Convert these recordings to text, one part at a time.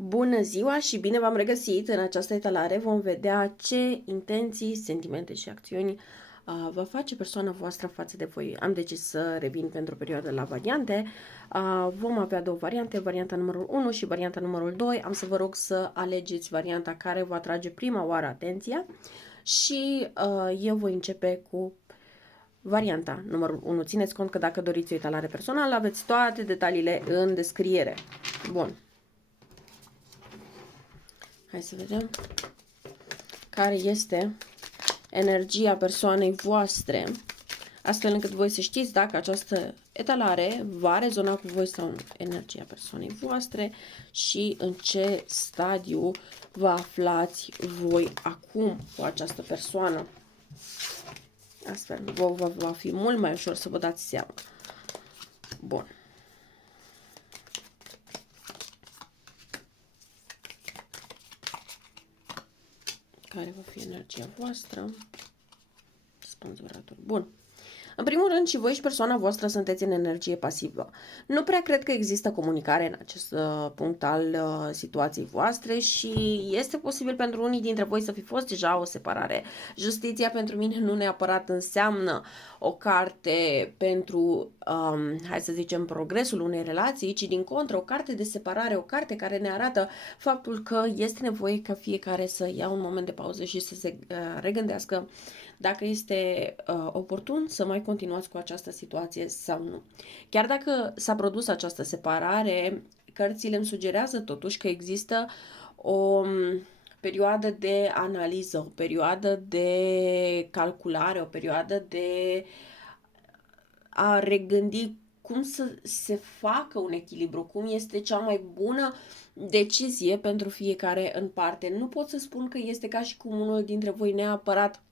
Bună ziua și bine v-am regăsit! În această etalare vom vedea ce intenții, sentimente și acțiuni va face persoana voastră față de voi. Am decis să revin pentru o perioadă la variante. Vom avea două variante, varianta numărul 1 și varianta numărul 2. Am să vă rog să alegeți varianta care vă atrage prima oară atenția și eu voi începe cu varianta numărul 1. Țineți cont că dacă doriți o etalare personală, aveți toate detaliile în descriere. Bun. Hai să vedem care este energia persoanei voastre, astfel încât voi să știți dacă această etalare va rezona cu voi sau nu. Energia persoanei voastre și în ce stadiu vă aflați voi acum cu această persoană. Astfel, va fi mult mai ușor să vă dați seama. Bun. Care va fi energia voastră? Spânzurator. Bun. În primul rând, și voi și persoana voastră sunteți în energie pasivă. Nu prea cred că există comunicare în acest punct al situației voastre și este posibil pentru unii dintre voi să fi fost deja o separare. Justiția pentru mine nu neapărat înseamnă o carte pentru, hai să zicem, progresul unei relații, ci din contră o carte de separare, o carte care ne arată faptul că este nevoie ca fiecare să ia un moment de pauză și să se regândească dacă este oportun să mai continuați cu această situație sau nu. Chiar dacă s-a produs această separare, cărțile îmi sugerează totuși că există o perioadă de analiză, o perioadă de calculare, o perioadă de a regândi cum să se facă un echilibru, cum este cea mai bună decizie pentru fiecare în parte. Nu pot să spun că este ca și cum unul dintre voi neapărat,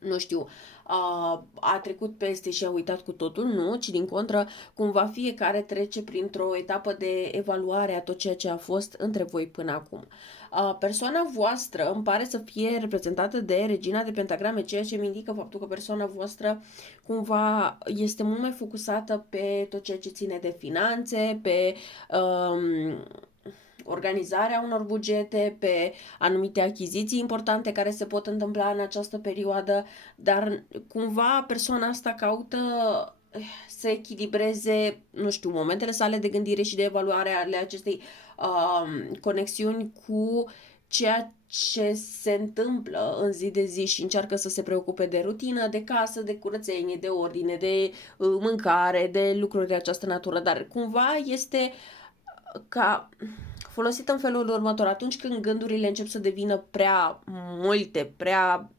nu știu, a trecut peste și a uitat cu totul, nu, ci din contră, cumva fiecare trece printr-o etapă de evaluare a tot ceea ce a fost între voi până acum. Persoana voastră îmi pare să fie reprezentată de regina de pentagrame, ceea ce îmi indică faptul că persoana voastră cumva este mult mai focusată pe tot ceea ce ține de finanțe, pe organizarea unor bugete, pe anumite achiziții importante care se pot întâmpla în această perioadă, dar cumva persoana asta caută să echilibreze, nu știu, momentele sale de gândire și de evaluare ale acestei conexiuni cu ceea ce se întâmplă în zi de zi și încearcă să se preocupe de rutină, de casă, de curățenie, de ordine, de mâncare, de lucruri de această natură, dar cumva este ca folosită în felul următor: atunci când gândurile încep să devină prea multe, prea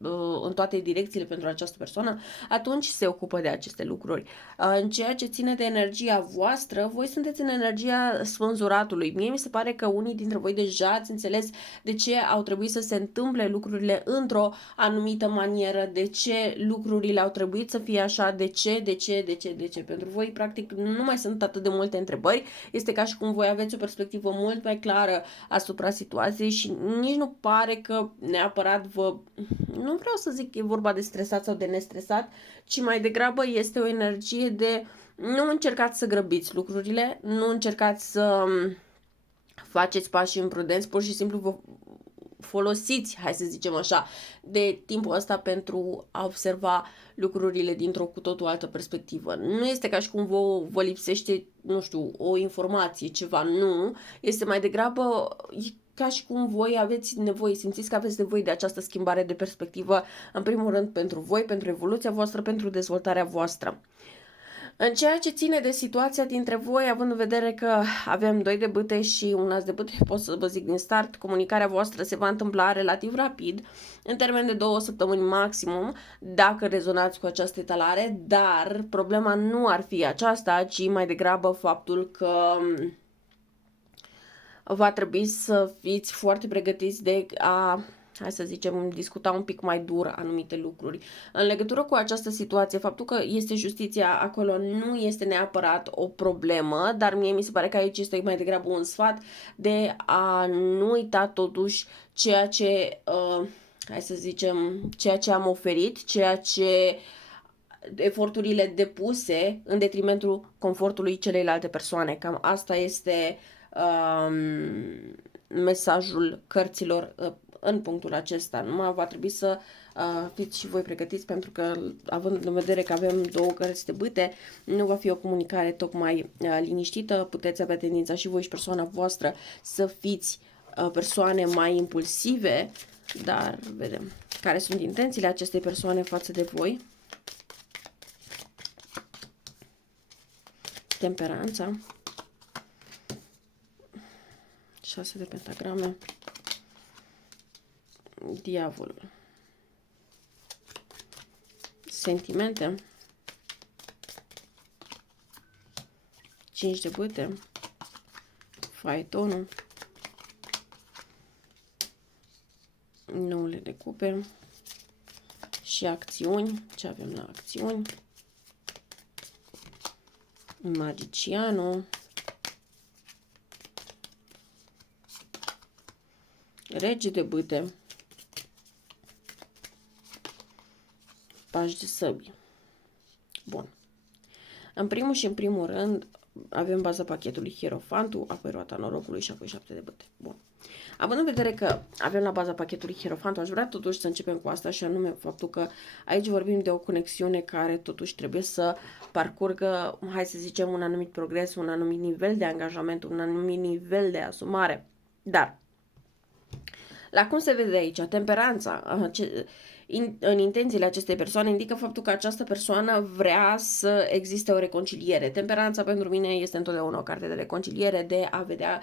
în toate direcțiile pentru această persoană, atunci se ocupă de aceste lucruri. În ceea ce ține de energia voastră, voi sunteți în energia spânzuratului. Mie mi se pare că unii dintre voi deja ați înțeles de ce au trebuit să se întâmple lucrurile într-o anumită manieră, de ce lucrurile au trebuit să fie așa, de ce. Pentru voi, practic, nu mai sunt atât de multe întrebări. Este ca și cum voi aveți o perspectivă mult mai clară asupra situației și nici nu pare că neapărat nu vreau să zic că e vorba de stresat sau de nestresat, ci mai degrabă este o energie de nu încercați să grăbiți lucrurile, nu încercați să faceți pași imprudenți, pur și simplu vă folosiți, hai să zicem așa, de timpul ăsta pentru a observa lucrurile dintr-o cu totul altă perspectivă. Nu este ca și cum vă lipsește, nu știu, o informație, ceva, nu. Este mai degrabă ca și cum voi aveți nevoie, simțiți că aveți nevoie de această schimbare de perspectivă, în primul rând pentru voi, pentru evoluția voastră, pentru dezvoltarea voastră. În ceea ce ține de situația dintre voi, având în vedere că avem 2 de bâte și un as de bâte, pot să vă zic din start, comunicarea voastră se va întâmpla relativ rapid, în termen de 2 săptămâni maximum, dacă rezonați cu această etalare, dar problema nu ar fi aceasta, ci mai degrabă faptul că va trebui să fiți foarte pregătiți de a, hai să zicem, discuta un pic mai dur anumite lucruri. În legătură cu această situație, faptul că este justiția acolo nu este neapărat o problemă, dar mie mi se pare că aici este mai degrabă un sfat de a nu uita totuși ceea ce, hai să zicem, ceea ce am oferit, ceea ce eforturile depuse în detrimentul confortului celeilalte persoane. Cam asta este mesajul cărților în punctul acesta. Numai va trebui să fiți și voi pregătiți, pentru că, având în vedere că avem două cărți de bâte, nu va fi o comunicare tocmai liniștită. Puteți avea tendința și voi și persoana voastră să fiți persoane mai impulsive, dar vedem care sunt intențiile acestei persoane față de voi. Temperanța. 6 de pentagrame. Diavolul. Sentimente. 5 de bâte. Faetonul. 9 de cupe. Și acțiuni. Ce avem la acțiuni? Magicianul. Rege de bâte. Pași de săbi. Bun. În primul și în primul rând avem baza pachetului Hierofantul, apoi roata norocului și apoi 7 de bâte. Bun. Având în vedere că avem la baza pachetului Hierofantul, aș vrea totuși să începem cu asta, și anume faptul că aici vorbim de o conexiune care totuși trebuie să parcurgă, hai să zicem, un anumit progres, un anumit nivel de angajament, un anumit nivel de asumare. Dar la cum se vede aici, temperanța în intențiile acestei persoane indică faptul că această persoană vrea să existe o reconciliere. Temperanța pentru mine este întotdeauna o carte de reconciliere, de a vedea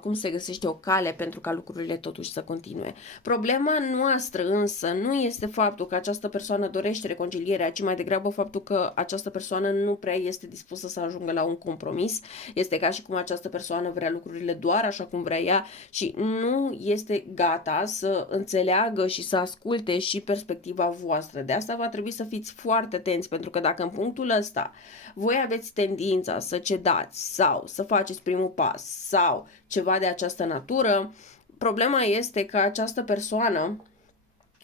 cum se găsește o cale pentru ca lucrurile totuși să continue. Problema noastră însă nu este faptul că această persoană dorește reconcilierea, ci mai degrabă faptul că această persoană nu prea este dispusă să ajungă la un compromis. Este ca și cum această persoană vrea lucrurile doar așa cum vrea ea și nu este gata să înțeleagă și să asculte și perspectiva voastră. De asta va trebui să fiți foarte atenți, pentru că dacă în punctul ăsta voi aveți tendința să cedați sau să faceți primul pas sau ceva de această natură, problema este că această persoană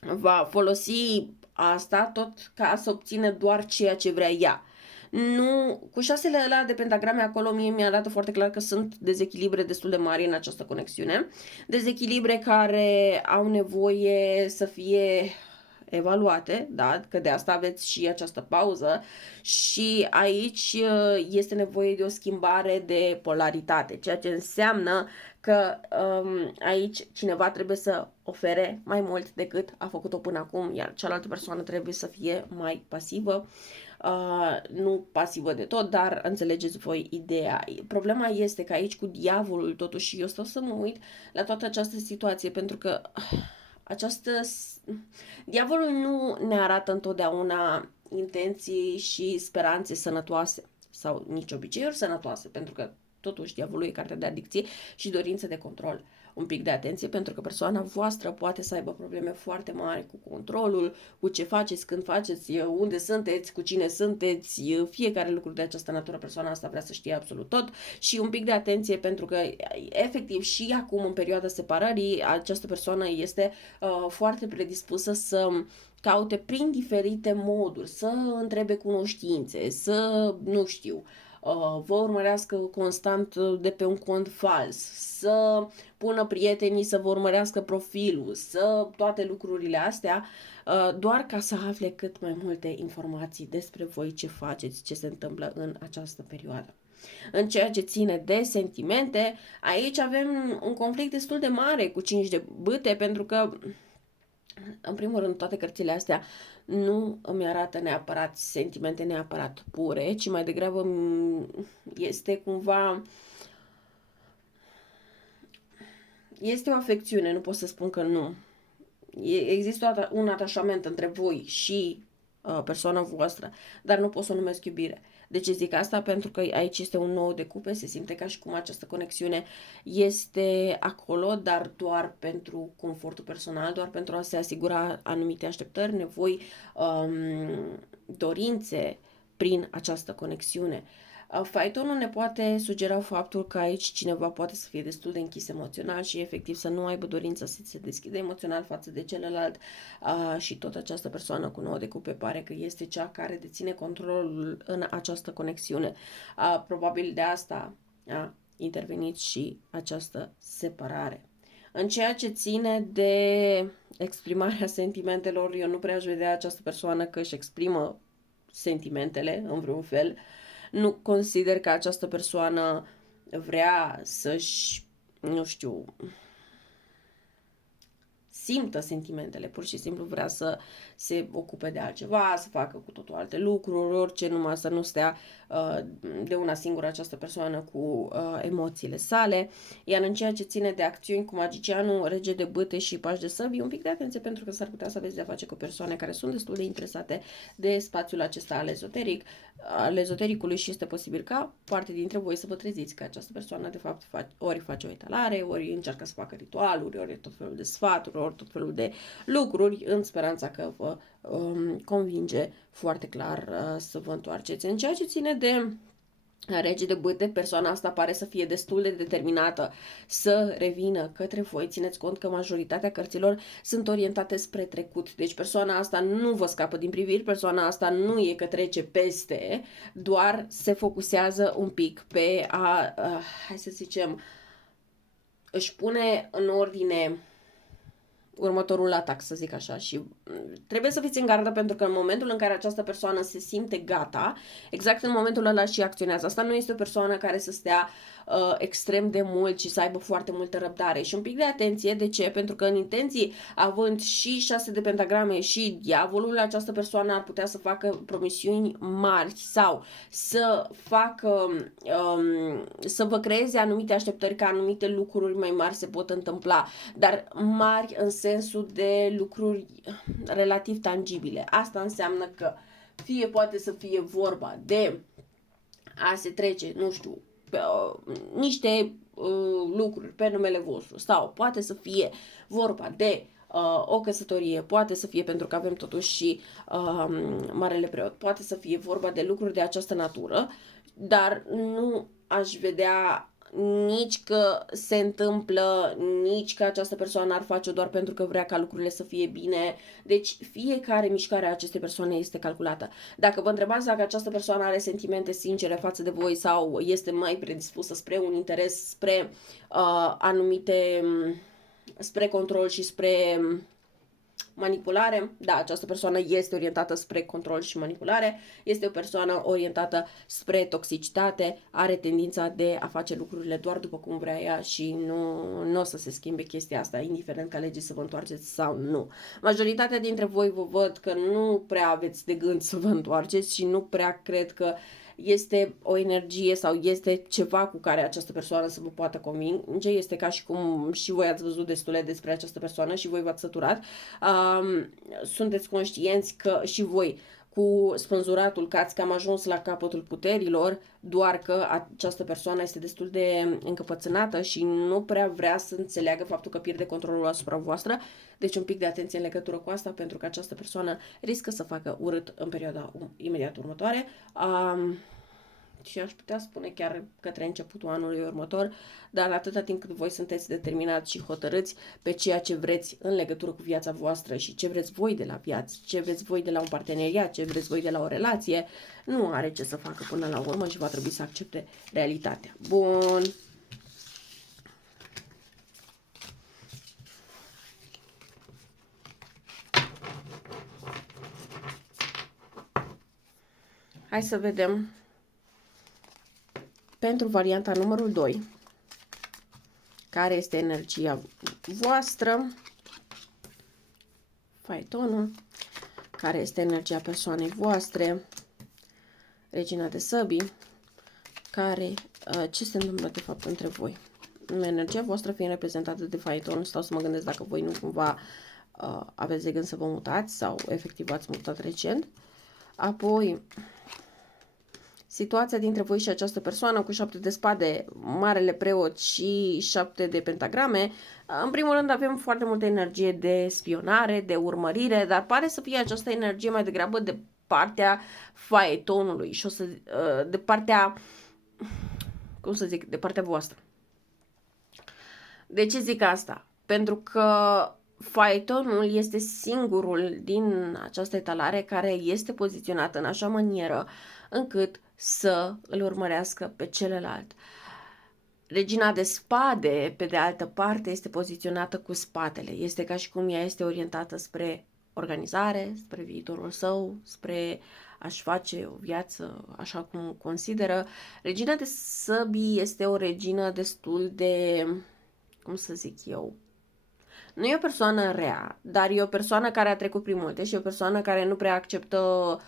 va folosi asta tot ca să obțină doar ceea ce vrea ea. Nu, cu 6-le ăla de pentagrame acolo mie mi-arată foarte clar că sunt dezechilibre destul de mari în această conexiune. Dezechilibre care au nevoie să fie evaluate, da? Că de asta aveți și această pauză și aici este nevoie de o schimbare de polaritate, ceea ce înseamnă că aici cineva trebuie să ofere mai mult decât a făcut-o până acum, iar cealaltă persoană trebuie să fie mai pasivă. Nu pasivă de tot, dar înțelegeți voi ideea. Problema este că aici cu diavolul, totuși, eu stau să mă uit la toată această situație, pentru că diavolul nu ne arată întotdeauna intenții și speranțe sănătoase sau nici obiceiuri sănătoase, pentru că totuși diavolul e cartea de adicție și dorință de control. Un pic de atenție, pentru că persoana voastră poate să aibă probleme foarte mari cu controlul, cu ce faceți, când faceți, unde sunteți, cu cine sunteți, fiecare lucru de această natură, persoana asta vrea să știe absolut tot. Și un pic de atenție, pentru că efectiv și acum în perioada separării această persoană este foarte predispusă să caute prin diferite moduri, să întrebe cunoștințe, să nu știu, vă urmărească constant de pe un cont fals, să pună prietenii să vă urmărească profilul, să toate lucrurile astea, doar ca să afle cât mai multe informații despre voi, ce faceți, ce se întâmplă în această perioadă. În ceea ce ține de sentimente, aici avem un conflict destul de mare cu 5 de bâte, pentru că în primul rând, toate cărțile astea nu îmi arată neapărat sentimente neapărat pure, ci mai degrabă este cumva, este o afecțiune, nu pot să spun că nu. Există un atașament între voi și persoana voastră, dar nu pot să o numesc iubire. De ce zic asta? Pentru că aici este un 9 de cupe, se simte ca și cum această conexiune este acolo, dar doar pentru confortul personal, doar pentru a se asigura anumite așteptări, nevoi, dorințe prin această conexiune. Faetonul ne poate sugera faptul că aici cineva poate să fie destul de închis emoțional și efectiv să nu aibă dorința să se deschide emoțional față de celălalt, și tot această persoană cu 9 de cupe pare că este cea care deține controlul în această conexiune. Probabil de asta intervenit și această separare. În ceea ce ține de exprimarea sentimentelor, eu nu prea aș vedea această persoană că își exprimă sentimentele în vreun fel. Nu consider că această persoană vrea să-și, nu știu, simtă sentimentele, pur și simplu vrea să se ocupe de altceva, să facă cu totul alte lucruri, orice, numai să nu stea de una singură această persoană cu emoțiile sale. Iar în ceea ce ține de acțiuni cu magicianul, rege de bâte și pași de săbii, un pic de atenție pentru că s-ar putea să aveți de-a face cu persoane care sunt destul de interesate de spațiul acesta al ezotericului și este posibil ca parte dintre voi să vă treziți că această persoană de fapt ori face o etalare, ori încearcă să facă ritualuri, ori tot felul de sfaturi, ori tot felul de lucruri în speranța că vă convinge foarte clar să vă întoarceți. În ceea ce ține de rege de bâte, persoana asta pare să fie destul de determinată să revină către voi. Țineți cont că majoritatea cărților sunt orientate spre trecut. Deci persoana asta nu vă scapă din priviri, persoana asta nu e că trece peste, doar se focusează un pic pe hai să zicem, își pune în ordine următorul atac, să zic așa, și trebuie să fiți în gardă pentru că în momentul în care această persoană se simte gata, exact în momentul ăla și acționează. Asta nu este o persoană care să stea extrem de mult și să aibă foarte multă răbdare și un pic de atenție. De ce? Pentru că în intenții, având și 6 de pentagrame și diavolul, această persoană ar putea să facă promisiuni mari sau să facă, să vă creeze anumite așteptări că anumite lucruri mai mari se pot întâmpla, dar mari în sensul de lucruri relativ tangibile. Asta înseamnă că fie poate să fie vorba de a se trece, nu știu, pe, niște lucruri pe numele vostru sau poate să fie vorba de o căsătorie, poate să fie, pentru că avem totuși și Marele Preot, poate să fie vorba de lucruri de această natură, dar nu aș vedea nici că se întâmplă, nici că această persoană ar face-o doar pentru că vrea ca lucrurile să fie bine. Deci fiecare mișcare a acestei persoane este calculată. Dacă vă întrebați dacă această persoană are sentimente sincere față de voi sau este mai predispusă spre un interes, spre anumite, spre control și spre manipulare, da, această persoană este orientată spre control și manipulare, este o persoană orientată spre toxicitate, are tendința de a face lucrurile doar după cum vrea ea și nu o să se schimbe chestia asta, indiferent că alegeți să vă întoarceți sau nu. Majoritatea dintre voi vă văd că nu prea aveți de gând să vă întoarceți și nu prea cred că este o energie sau este ceva cu care această persoană să vă poată convinge. Este ca și cum și voi ați văzut destule despre această persoană și voi v-ați săturat. Sunteți conștienți că și voi cu spânzuratul că ați cam ajuns la capătul puterilor, doar că această persoană este destul de încăpățânată și nu prea vrea să înțeleagă faptul că pierde controlul asupra voastră. Deci un pic de atenție în legătură cu asta, pentru că această persoană riscă să facă urât în perioada imediat următoare. Și aș putea spune chiar către începutul anului următor, dar atâta timp cât voi sunteți determinați și hotărâți pe ceea ce vreți în legătură cu viața voastră și ce vreți voi de la viață, ce vreți voi de la un parteneriat, ce vreți voi de la o relație, nu are ce să facă până la urmă și va trebui să accepte realitatea. Bun. Hai să vedem pentru varianta numărul 2, care este energia voastră, faetonul, care este energia persoanei voastre, regina de săbii, ce se întâmplă de fapt între voi. Energia voastră fiind reprezentată de faeton, stau să mă gândesc dacă voi nu cumva aveți de gând să vă mutați sau efectiv ați mutat recent. Apoi, situația dintre voi și această persoană cu 7 de spade, Marele Preot și 7 de pentagrame. În primul rând avem foarte multă energie de spionare, de urmărire, dar pare să fie această energie mai degrabă de partea faetonului și de partea, cum să zic, de partea voastră. De ce zic asta? Pentru că faetonul este singurul din această etalare care este poziționat în așa manieră încât să îl urmărească pe celălalt. Regina de spade, pe de altă parte, este poziționată cu spatele. Este ca și cum ea este orientată spre organizare, spre viitorul său, spre a-și face o viață așa cum consideră. Regina de săbii este o regină destul de, cum să zic eu, nu e o persoană rea, dar e o persoană care a trecut prin multe și e o persoană care nu prea acceptă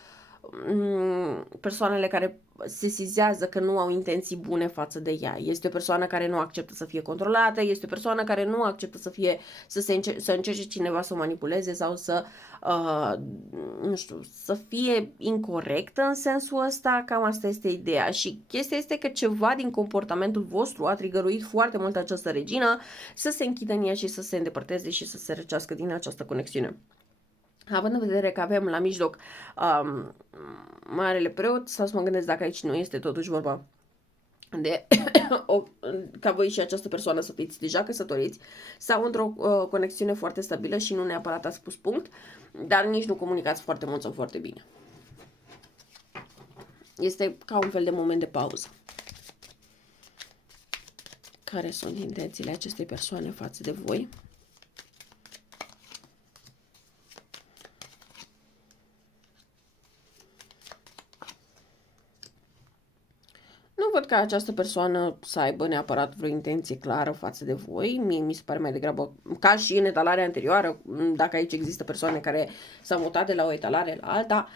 persoanele care se sizează că nu au intenții bune față de ea. Este o persoană care nu acceptă să fie controlată, este o persoană care nu acceptă să încerce cineva să o manipuleze sau să, nu știu, să fie incorrectă în sensul ăsta. Cam asta este ideea. Și chestia este că ceva din comportamentul vostru a trigăruit foarte mult această regină să se închidă în ea și să se îndepărteze și să se răcească din această conexiune. Având în vedere că avem la mijloc Marele Preot, sau să mă gândesc dacă aici nu este totuși vorba de ca voi și această persoană să fiți deja căsătoriți sau într-o conexiune foarte stabilă și nu neapărat ați spus punct, dar nici nu comunicați foarte mult sau foarte bine. Este ca un fel de moment de pauză. Care sunt intențiile acestei persoane față de voi? Nu văd ca această persoană să aibă neapărat vreo intenție clară față de voi. Mie mi se pare mai degrabă, ca și în etalarea anterioară, dacă aici există persoane care s-au mutat de la o etalare la alta,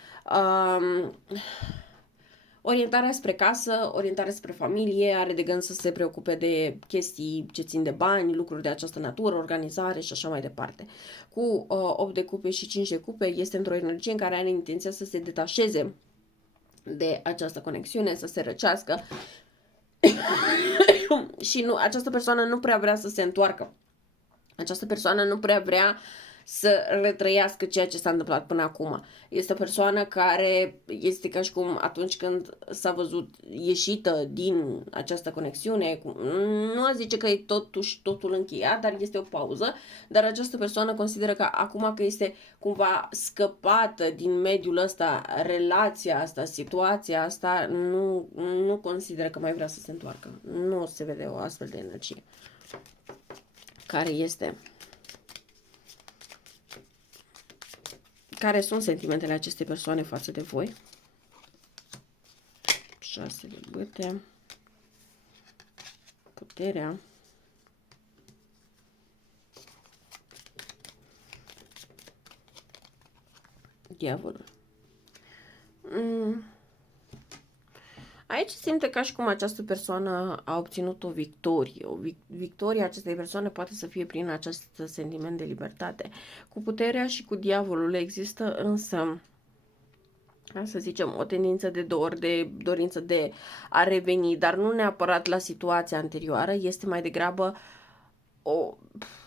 orientarea spre casă, orientarea spre familie, are de gând să se preocupe de chestii ce țin de bani, lucruri de această natură, organizare și așa mai departe. Cu 8 de cupe și 5 de cupe este într-o energie în care are intenția să se detașeze de această conexiune, să se răcească și nu, această persoană nu prea vrea să se întoarcă. Această persoană nu prea vrea să retrăiască ceea ce s-a întâmplat până acum. Este o persoană care este ca și cum atunci când s-a văzut ieșită din această conexiune, nu a zice că e totuși totul încheiat, dar este o pauză, dar această persoană consideră că acum că este cumva scăpată din mediul ăsta, relația asta, situația asta, nu consideră că mai vrea să se întoarcă. Nu se vede o astfel de energie. Care este? Care sunt sentimentele acestei persoane față de voi? 6 de bâte. Puterea. Diavolul. Aici simte ca și cum această persoană a obținut o victorie. O victorie acestei persoane poate să fie prin acest sentiment de libertate. Cu puterea și cu diavolul există însă, să zicem, o tendință de dorință de a reveni, dar nu neapărat la situația anterioară, este mai degrabă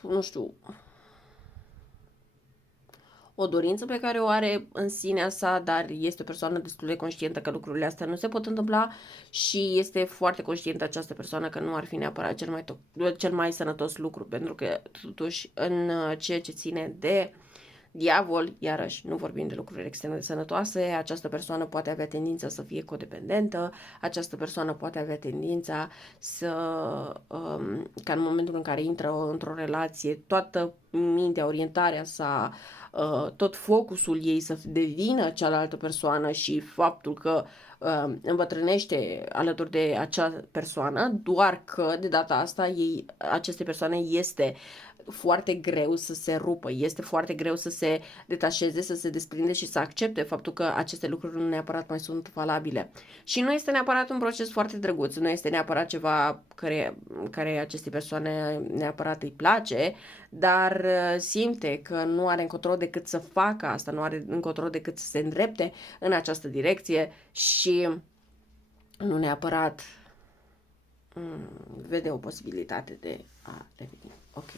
nu știu, o dorință pe care o are în sinea sa, dar este o persoană destul de conștientă că lucrurile astea nu se pot întâmpla și este foarte conștientă această persoană că nu ar fi neapărat cel mai sănătos lucru, pentru că totuși în ceea ce ține de diavol, iarăși nu vorbim de lucruri extrem de sănătoase, această persoană poate avea tendința să fie codependentă, această persoană poate avea tendința ca în momentul în care intră într-o relație, toată mintea, orientarea sa, tot focusul ei să devină cealaltă persoană și faptul că îmbătrânește alături de acea persoană, doar că de data asta aceste persoane este foarte greu să se rupă, este foarte greu să se detașeze, să se desprinde și să accepte faptul că aceste lucruri nu neapărat mai sunt valabile. Și nu este neapărat un proces foarte drăguț, nu este neapărat ceva care aceste persoane neapărat îi place, dar simte că nu are încotro decât să facă asta, nu are încotro decât să se îndrepte în această direcție și nu neapărat vede o posibilitate de a reveni. Ok.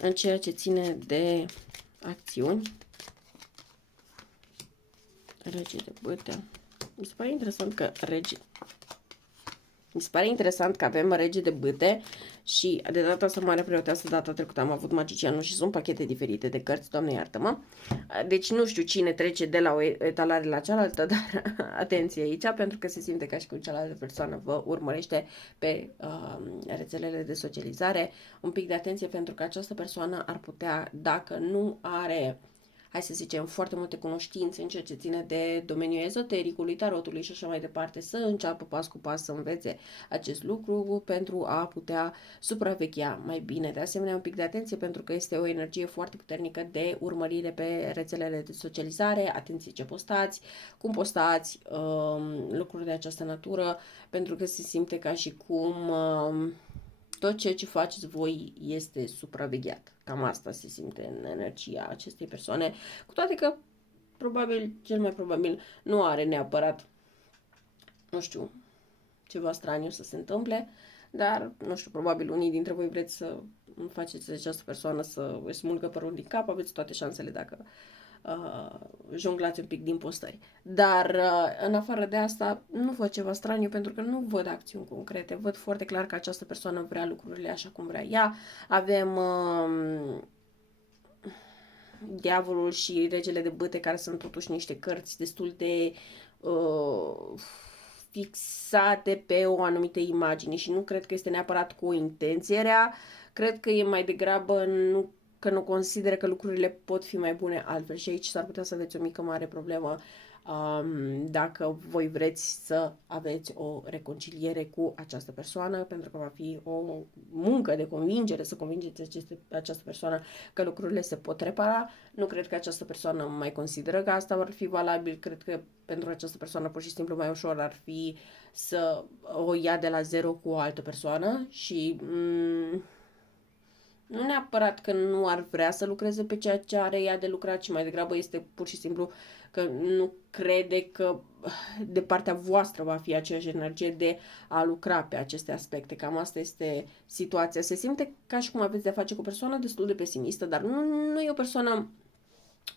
În ceea ce ține de acțiuni, Rege de bâte. Mi se pare interesant că Mi se pare interesant că avem rege de bâte și de data asta mare preoteasă, data trecută am avut magicianul și sunt pachete diferite de cărți, Doamne iartă-mă. Deci nu știu cine trece de la o etalare la cealaltă, dar atenție aici, pentru că se simte ca și cum cealaltă persoană vă urmărește pe rețelele de socializare. Un pic de atenție pentru că această persoană ar putea, dacă nu are, hai să zicem, foarte multe cunoștințe în ceea ce ține de domeniul ezotericului, tarotului și așa mai departe, să înceapă pas cu pas să învețe acest lucru pentru a putea supraveghea mai bine. De asemenea, un pic de atenție pentru că este o energie foarte puternică de urmărire pe rețelele de socializare, atenție ce postați, cum postați, lucruri de această natură, pentru că se simte ca și cum tot ceea ce faceți voi este supravegheat. Cam asta se simte în energia acestei persoane, cu toate că probabil, cel mai probabil, nu are neapărat, nu știu, ceva straniu să se întâmple, dar, nu știu, probabil unii dintre voi vreți să faceți această persoană să își smulgă părul din cap, aveți toate șansele dacă jonglați un pic din postări. Dar, în afară de asta, nu văd ceva straniu pentru că nu văd acțiuni concrete. Văd foarte clar că această persoană vrea lucrurile așa cum vrea ea. Avem Diavolul și Regele de Bâte, care sunt totuși niște cărți destul de fixate pe o anumită imagine și nu cred că este neapărat cu o intenție rea, cred că e mai degrabă că nu consideră că lucrurile pot fi mai bune altfel și aici s-ar putea să aveți o mică mare problemă dacă voi vreți să aveți o reconciliere cu această persoană, pentru că va fi o muncă de convingere să convingeți această persoană că lucrurile se pot repara. Nu cred că această persoană mai consideră că asta ar fi valabil, cred că pentru această persoană pur și simplu mai ușor ar fi să o ia de la zero cu o altă persoană și nu neapărat că nu ar vrea să lucreze pe ceea ce are ea de lucrat, ci mai degrabă este pur și simplu că nu crede că de partea voastră va fi aceeași energie de a lucra pe aceste aspecte. Cam asta este situația. Se simte ca și cum aveți de-a face cu o persoană destul de pesimistă, dar nu e o persoană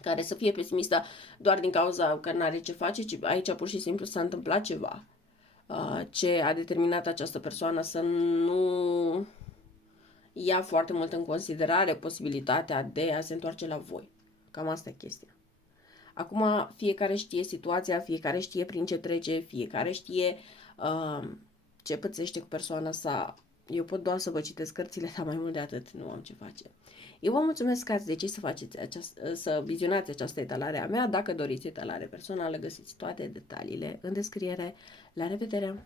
care să fie pesimistă doar din cauza că n-are ce face, ci aici pur și simplu s-a întâmplat ceva ce a determinat această persoană să nu ia foarte mult în considerare posibilitatea de a se întoarce la voi. Cam asta e chestia. Acum fiecare știe situația, fiecare știe prin ce trece, fiecare știe ce pățește cu persoana sa. Eu pot doar să vă citesc cărțile, dar mai mult de atât nu am ce face. Eu vă mulțumesc că ați decis să faceți să vizionați această etalare a mea. Dacă doriți etalare personală, găsiți toate detaliile în descriere. La revedere!